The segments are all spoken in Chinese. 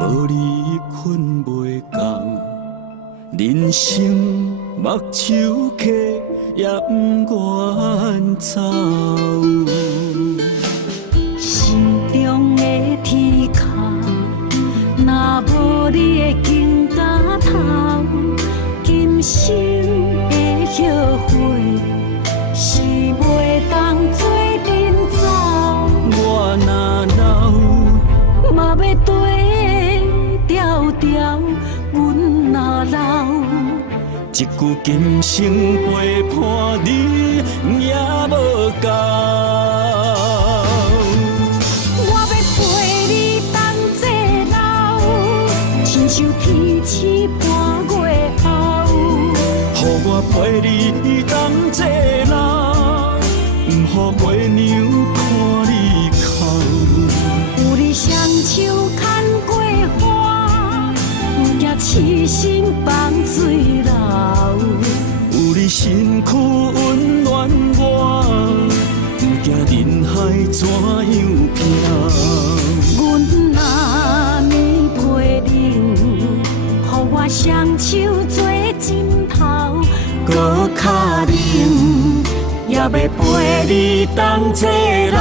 无你困袂到，人生目睭刻也不愿走。心中的天空，若无你的肩胛头，今生的后悔是袂当做阵走。我若老，嘛要对调调，阮若老，一句今生陪伴你也无够。我要陪你同齐老，亲像天赐半月后。予我陪你同齐老，不予月娘看你哭。有你双手牵过花，不惊痴心放水流。有你身躯温暖我，不惊人海怎样飘。阮若年陪恁，予我双手做枕头，搁脚冷，也要陪你同齐老。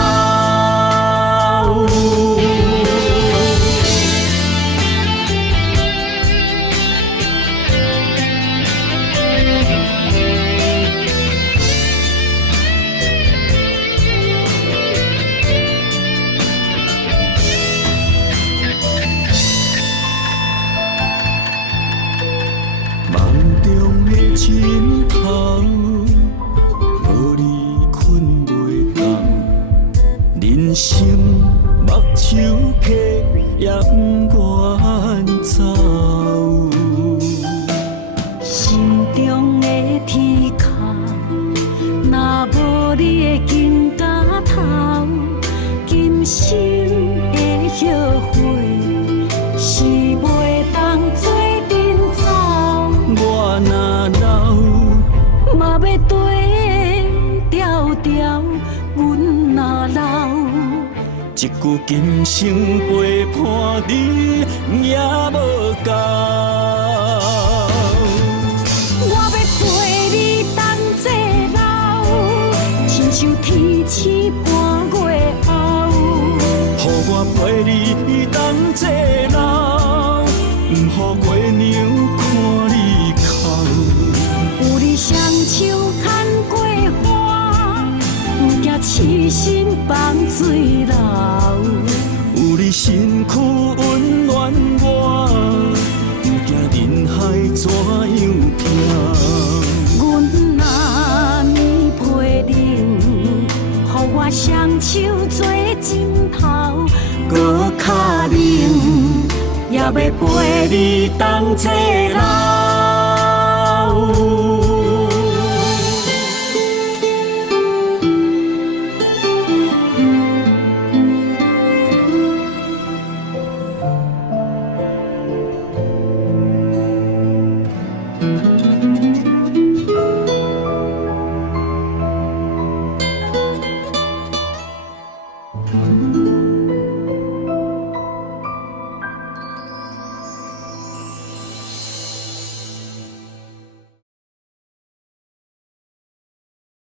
梦中的枕头，无你困袂到，人生目睭刻也不愿走。心中的天空，若无你的肩胛头，今生的后悔是袂当做阵走。我若老，嘛要对调调，阮若老，一句今生陪伴你也无够。我要陪你同齐老，亲像天赐半月后。予我陪你同齐老，不予月娘看你哭。有你双手牵过花，不惊痴心放水流。有你身躯温暖我，不惊人海怎样飘。阮若年陪恁，予我双手做枕头，搁脚冷，也要陪你同齐老。